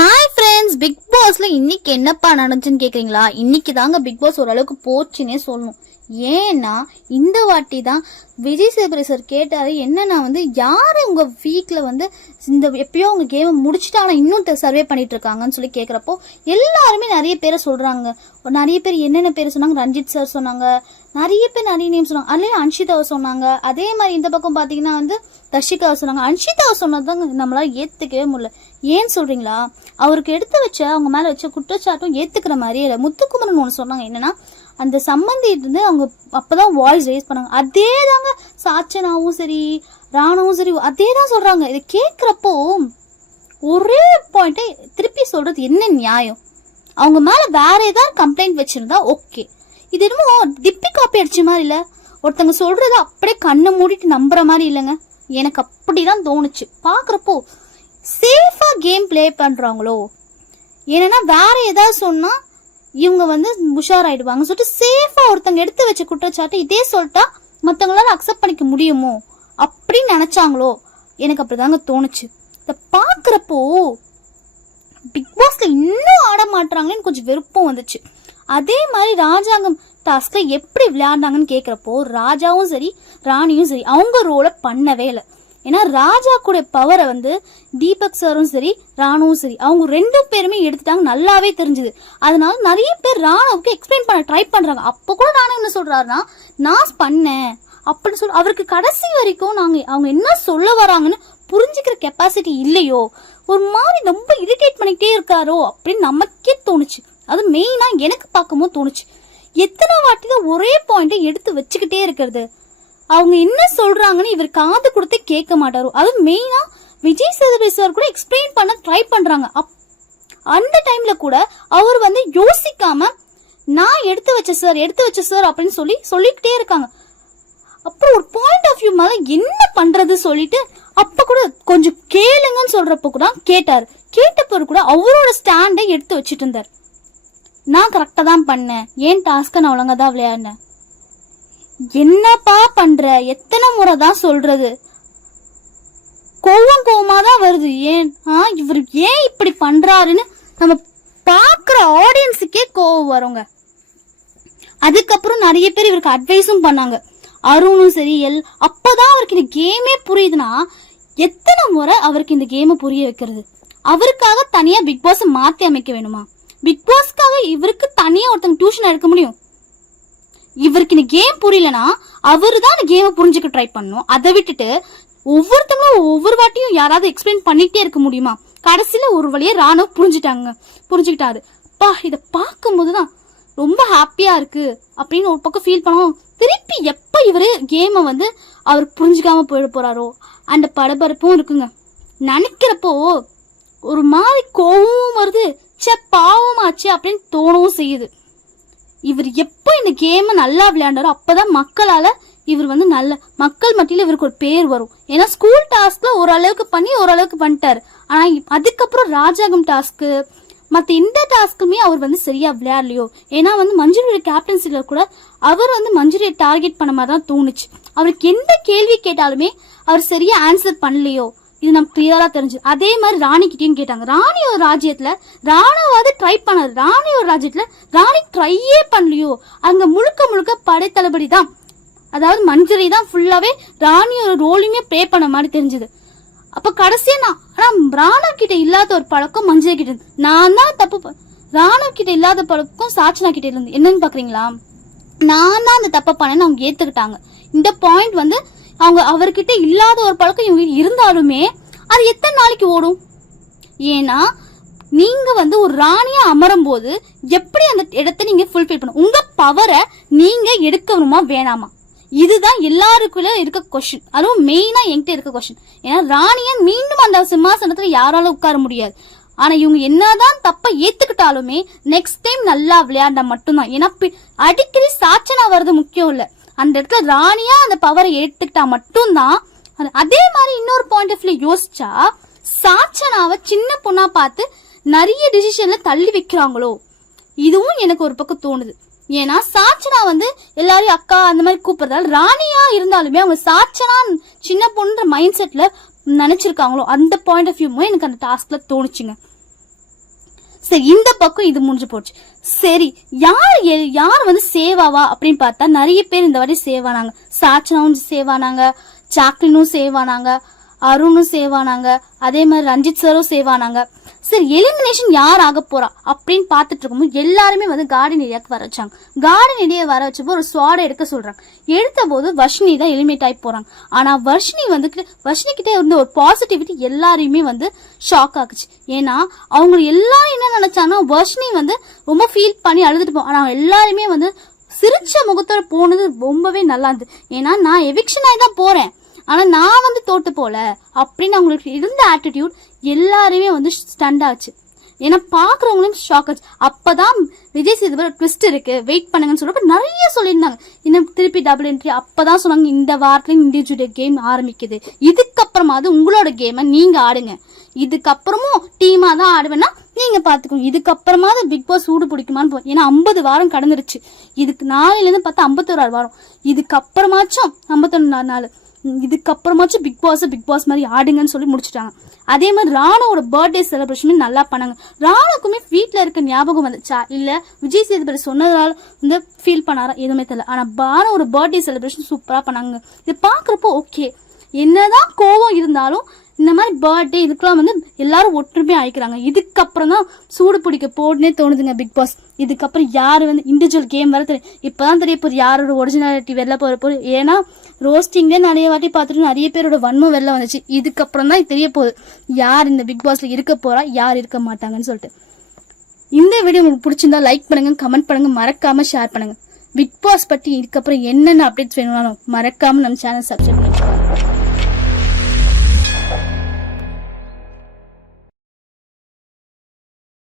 Hi friends, big பாஸ்ல இன்னைக்கு என்னப்பா நடந்துச்சுன்னு கேக்குறீங்களா? இன்னைக்கு தாங்க பிக் பாஸ் ஓரளவுக்கு போச்சுன்னே சொல்லணும். ஏன்னா இந்த வாட்டி தான் விஜய் சேதுபதி சார் கேட்டாரு, என்னன்னா யாரு உங்க வீக்ல இந்த எப்பயோ உங்க கேமை முடிச்சுட்டு ஆனா இன்னும் சர்வே பண்ணிட்டு இருக்காங்கன்னு சொல்லி கேக்குறப்போ எல்லாருமே நிறைய பேரை சொல்றாங்க. நிறைய பேர் என்னென்ன பேர் சொன்னாங்க? ரஞ்சித் சார் சொன்னாங்க, நிறைய பேர் நிறைய நேம் சொன்னாங்க. அதுலயே அன்ஷிதாவை சொன்னாங்க. அதே மாதிரி இந்த பக்கம் பாத்தீங்கன்னா தர்ஷிகாவை சொன்னாங்க. அன்ஷிதாவை சொன்னதாங்க நம்மளால ஏத்துக்கவே முடியல. ஏன்னு சொல்றீங்களா? அவருக்கு எடுத்து வச்ச அவங்க மேல வச்ச குற்றச்சாட்டும் ஏத்துக்கிற மாதிரியே இல்லை. முத்துக்குமரன் ஒண்ணு சொன்னாங்க, என்னன்னா அந்த சம்பந்தி அவங்க அப்பதான் வாய்ஸ் ரேஸ் பண்ணாங்க. அதே தாங்க சாச்சனாவும் சரி ராணுவும் சரி அதே தான் சொல்றாங்க. இதை கேட்கிறப்போ ஒரே பாயிண்ட்டை திருப்பி சொல்றது என்ன நியாயம்? அவங்க மேல வேற ஏதாவது கம்ப்ளைண்ட் வச்சிருந்தா ஓகே. இது என்னமோ டிப்பி காப்பி அடிச்ச மாதிரி இல்ல, ஒருத்தங்க சொல்றத அப்படியே கண்ணை மூடிட்டு நம்புற மாதிரி இல்லைங்க. எனக்கு அப்படிதான் தோணுச்சு பாக்குறப்போ. சேஃபா கேம் பிளே பண்றாங்களோ, ஏன்னா வேற ஏதாவது சொன்னா இவங்க உஷாராயிடுவாங்க சொல்லிட்டு சேஃபா ஒருத்தங்க எடுத்து வச்ச குற்றச்சாட்டு இதே சொல்லிட்டா மத்தவங்களால அக்செப்ட் பண்ணிக்க முடியுமோ அப்படின்னு நினைச்சாங்களோ? எனக்கு அப்படிதாங்க தோணுச்சு. இத பாக்குறப்போ பிக் பாஸ்ல இன்னும் ஆட மாட்டாங்கன்னு கொஞ்சம் விருப்பம் வந்துச்சு. அதே மாதிரி ராஜாங்கம் டாஸ்க்ல எப்படி விளையாடுனாங்கன்னு கேக்குறப்போ ராஜாவும் சரி ராணியும் சரி அவங்க ரோலை பண்ணவே இல்லை. ஏன்னா ராஜா கூட பவரை தீபக் சாரும் சரி ராணுவும் சரி அவங்க ரெண்டு பேருமே எடுத்துட்டாங்க, நல்லாவே தெரிஞ்சுது. அதனால நிறைய பேர் ராணுவுக்கு எக்ஸ்பிளைன் பண்ண ட்ரை பண்றாங்க. அப்ப கூட ராணு என்ன சொல்றாருன்னா, நான் பண்ணேன் அப்படின்னு சொல்லி அவருக்கு கடைசி வரைக்கும் அவங்க என்ன சொல்ல வராங்கன்னு புரிஞ்சுக்கிற கெப்பாசிட்டி இல்லையோ, ஒரு மாதிரி ரொம்ப இரிட்டேட் பண்ணிக்கிட்டே இருக்காரோ அப்படின்னு நமக்கே தோணுச்சு. அது மெயினா எனக்கு பார்க்கும்போது தோணுச்சு. எத்தனை வாட்டி தான் ஒரே பாயிண்ட்டை எடுத்து வச்சுக்கிட்டே இருக்கிறது? அவங்க என்ன சொல்றாங்கன்னு இவர் காது கொடுத்து கேட்க மாட்டாரோ. அது மெயினா விஜய் சேதுபதி சார் கூட எக்ஸ்பிளைன் பண்ண ட்ரை பண்றாங்க. அந்த டைம்ல கூட அவர் யோசிக்காம நான் எடுத்து வச்ச சார் அப்படின்னு சொல்லிக்கிட்டே இருக்காங்க. அப்புறம் ஒரு பாயிண்ட் ஆஃப் வியூ மேல என்ன பண்றது சொல்லிட்டு அப்ப கூட கொஞ்சம் கேளுங்கன்னு சொல்றப்ப கூட கேட்டாரு. கேட்டப்ப கூட அவரோட ஸ்டாண்டை எடுத்து வச்சுட்டு இருந்தார். நான் கரெக்டா தான் பண்ணேன், ஏன் டாஸ்க நான் ஒழுங்கா தான் விளையாடினேன். என்னப்பா பண்ற? எத்தனை முறை தான் சொல்றது? கோவமா தான் வருது. இவர் ஏன் இப்படி பண்றாருன்னு நம்ம பாக்குற ஆடியன்ஸுக்கே கோவம் வருங்க. அதுக்கப்புறம் நிறைய பேர் இவருக்கு அட்வைஸும் பண்ணாங்க, அருணும் சரி அப்பதான் அவருக்கு இந்த கேமே புரியுதுன்னா எத்தனை முறை அவருக்கு இந்த கேமை புரிய வைக்கிறது? அவருக்காக தனியா பிக் பாஸ் மாத்தி அமைக்க வேணுமா? பிக் பாஸ்க்காக இவருக்கு தனியா ஒருத்தங்க டியூஷன் எடுக்க முடியும்? இவருக்கு இந்த கேம் புரியலனா அவரு தான் இந்த கேமை புரிஞ்சுக்க ட்ரை பண்ணணும். அதை விட்டுட்டு ஒவ்வொருத்தங்களும் ஒவ்வொரு வாட்டியும் யாராவது எக்ஸ்பிளைன் பண்ணிட்டே இருக்க முடியுமா? கடைசியில ஒரு வழியா ராணுவ புரிஞ்சுக்கிட்டாரு. இத பார்க்கும் போதுதான் ரொம்ப ஹாப்பியா இருக்கு அப்படின்னு ஒரு பக்கம் ஃபீல் பண்ணுவோம். திருப்பி எப்ப இவரு கேமை அவர் புரிஞ்சுக்காம போயிட போறாரோ அந்த படபரப்பும் இருக்குங்க. நினைக்கிறப்போ ஒரு மாதிரி கோவமும் வருது, பாவமாச்சு அப்படின்னு தோணவும் செய்யுது. இவர் எப்போ இந்த கேமை நல்லா விளையாண்டாரோ அப்பதான் மக்களால இவர் நல்ல மக்கள் மத்தியில இவருக்கு ஒரு பேர் வரும். ஏன்னா ஸ்கூல் டாஸ்க்ல ஓரளவுக்கு பண்ணிட்டாரு. ஆனா அதுக்கப்புறம் ராஜாங்கம் டாஸ்க்கு மத்த இந்த டாஸ்க்குமே அவர் சரியா விளையாடலையோ. ஏன்னா மஞ்சுரியோட கேப்டன்சில கூட அவர் மஞ்சுரியை டார்கெட் பண்ண மாதிரி தான் தோணுச்சு. அவருக்கு எந்த கேள்வி கேட்டாலுமே அவர் சரியா ஆன்சர் பண்ணலையோ, இது நமக்கு கிளியரா தெரிஞ்சு. அதே மாதிரி ராணி கிட்டையும் கேட்டாங்க. ராணி ஒரு ராஜ்யத்துல ராணாவது ட்ரை பண்ணாரு, ராணி ஒரு ராஜ்யத்துல ராணி ட்ரையே பண்ணலையோ. அங்க முழுக்க படைத்தளபதி தான், அதாவது மஞ்சுரி தான் ஃபுல்லாவே ராணியோட ரோலையுமே ப்ளே பண்ண மாதிரி தெரிஞ்சது. அப்ப கடைசியா ஆனா ராணா கிட்ட இல்லாத ஒரு பழக்கம் மஞ்சுரி கிட்ட இருந்து. நான் தான் தப்பு, ராணா கிட்ட இல்லாத பழக்கம் சாச்சனா கிட்ட இருந்து. என்னன்னு பாக்குறீங்களா? நான் தான் அந்த தப்ப பண்ணேன்னு அவங்க ஏத்துக்கிட்டாங்க. இந்த பாயிண்ட் அவங்க அவர்கிட்ட இல்லாத ஒரு பழக்கம் இவங்க இருந்தாலுமே அது எத்தனை நாளைக்கு ஓடும்? ஏன்னா நீங்க ஒரு ராணியா அமரும் போது எப்படி அந்த இடத்தை நீங்க ஃபுல்ஃபில் பண்ண, உங்க பவரை நீங்க எடுக்கணுமா வேணாமா? இதுதான் எல்லாருக்குள்ள இருக்க கொஸ்டின். அதுவும் மெயினா என்கிட்ட இருக்க கொஸ்டின். ஏன்னா ராணியா மீண்டும் அந்த சிம்மாசனத்துல யாரால உட்கார முடியாது. ஆனா இவங்க என்னதான் தப்ப ஏத்துக்கிட்டாலுமே நெக்ஸ்ட் டைம் நல்லா விளையாண்டா மட்டும்தான். ஏன்னா அடிக்கடி சாச்சனா வர்றது முக்கியம் இல்ல, அந்த இடத்துல ராணியா அந்த பவரை எடுத்துக்கிட்டா மட்டும்தான். அதே மாதிரி இன்னொரு பாயிண்ட் ஆஃப் வியூ யோசிச்சா சாச்சனாவை சின்ன பொண்ணா பார்த்து நிறைய டிசிஷன்ல தள்ளி வைக்கிறாங்களோ, இதுவும் எனக்கு ஒரு பக்கம் தோணுது. ஏன்னா சாச்சனா எல்லாரையும் அக்கா அந்த மாதிரி கூப்பிடுறதால ராணியா இருந்தாலுமே அவங்க சாச்சனா சின்ன பொண்ணுன்ற மைண்ட் செட்ல நினைச்சிருக்காங்களோ, அந்த பாயிண்ட் ஆஃப் வியூவும் எனக்கு அந்த டாஸ்க்ல தோணுச்சுங்க. சரி, இந்த பக்கம் இது முடிஞ்சு போச்சு. சரி, யார் வந்து சேவ் ஆவா அப்படின்னு பார்த்தா நிறைய பேர் இந்த வாட்டி சேவ் ஆனாங்க. சாச்சனாவும் சேவ் ஆனாங்க, சாக்லினும் சேவ் ஆனாங்க, அருணும் சேவ் ஆனாங்க, அதே மாதிரி ரஞ்சித் சாரும் சேவ் ஆனாங்க. சரி, எலிமினேஷன் யார் ஆக போறா அப்படின்னு பார்த்துட்டு இருக்கும்போது எல்லாருமே வந்து கார்டன் ஏரியாவுக்கு வர வச்சாங்க. கார்டன் ஏரியா வர வச்சப்போ ஒரு ஸ்வாடை எடுக்க சொல்றாங்க. எடுத்த போது வர்ஷினி தான் எலிமினேட் ஆகி போறாங்க. ஆனா வர்ஷினி கிட்டே இருந்த ஒரு பாசிட்டிவிட்டி எல்லாரையுமே வந்து ஷாக் ஆகுச்சு. ஏன்னா அவங்க எல்லாரும் என்ன நினைச்சாங்கன்னா வர்ஷினி வந்து ரொம்ப ஃபீல் பண்ணி அழுதுட்டு போவோம். ஆனா எல்லாருமே வந்து சிரிச்ச முகத்தோட போனது ரொம்பவே நல்லா இருந்தது. ஏன்னா நான் எவிக்ஷன் ஆகி தான் போறேன், ஆனா நான் வந்து தோட்டு போல அப்படின்னு அவங்களுக்கு இருந்த ஆட்டிடியூட் எல்லாருமே வந்து ஸ்டண்ட் ஆச்சு. ஏன்னா பாக்குறவங்களும் ஷாக் ஆச்சு. அப்பதான் விஜய் சேதுபதி ட்விஸ்ட் இருக்கு, வெயிட் பண்ணுங்கன்னு சொல்றப்ப நிறைய சொல்லியிருந்தாங்க. இன்னும் திருப்பி டபுள் என்ட்ரி. அப்பதான் சொன்னாங்க இந்த வாரத்துல இண்டிவிஜுவல் கேம் ஆரம்பிக்குது, இதுக்கப்புறமா அது உங்களோட கேமை நீங்க ஆடுங்க, இதுக்கப்புறமும் டீமா தான் ஆடுவேன்னா நீங்க பாத்துக்கோங்க, இதுக்கப்புறமா பிக் பாஸ் சூடு பிடிக்குமான்னு. ஏன்னா 50 வாரம் கடந்துருச்சு, இதுக்கு நாளையில இருந்து பார்த்தா 51 வாரம், இதுக்கப்புறமாச்சும் 51 நாள், இதுக்கப்புறமாச்சும் பிக் பாஸ் மாதிரி ஆடுங்கன்னு சொல்லி முடிச்சுட்டாங்க. அதே மாதிரி ராணுவோட பர்த்டே செலிப்ரேஷனும் நல்லா பண்ணாங்க. ராணுக்குமே வீட்டுல இருக்க ஞாபகம் வந்துச்சா இல்ல விஜய் சேதுபதி சொன்னதால வந்து ஃபீல் பண்ணாரா எதுவுமே தெரியல. ஆனா பானுவோட பர்த்டே செலிப்ரேஷன் சூப்பரா பண்ணாங்க. இது பாக்குறப்போ ஓகே, என்னதான் கோவம் இருந்தாலும் இந்த மாதிரி பர்த்டே இதுக்கெல்லாம் வந்து எல்லாரும் ஒற்றுமையா ஆயிக்கிறாங்க. இதுக்கப்புறம் தான் சூடு பிடிக்க போடுனே தோணுதுங்க பிக் பாஸ். இதுக்கப்புறம் யாரு வந்து இண்டிவிஜுவல் கேம் வர தெரியும். இப்பதான் தெரிய போகுது யாரோட ஒரிஜினாலிட்டி வெளில போற. ஏன்னா ரோஸ்டிங்ல நிறைய வாட்டி பார்த்துட்டு நிறைய பேரோட வன்மம் வெளில வந்துச்சு. இதுக்கப்புறம் தான் தெரிய போகுது யார் இந்த பிக் பாஸ்ல இருக்க போறா, யார் இருக்க மாட்டாங்கன்னு சொல்லிட்டு. இந்த வீடியோ உங்களுக்கு பிடிச்சிருந்தா லைக் பண்ணுங்க, கமெண்ட் பண்ணுங்க, மறக்காம ஷேர் பண்ணுங்க. பிக் பாஸ் பத்தி இதுக்கப்புறம் என்னென்ன அப்டேட்ஸ் வேணும்னாலும் மறக்காம நம்ம சேனல் சப்ஸ்கிரைப் பண்ணிக்கோங்க.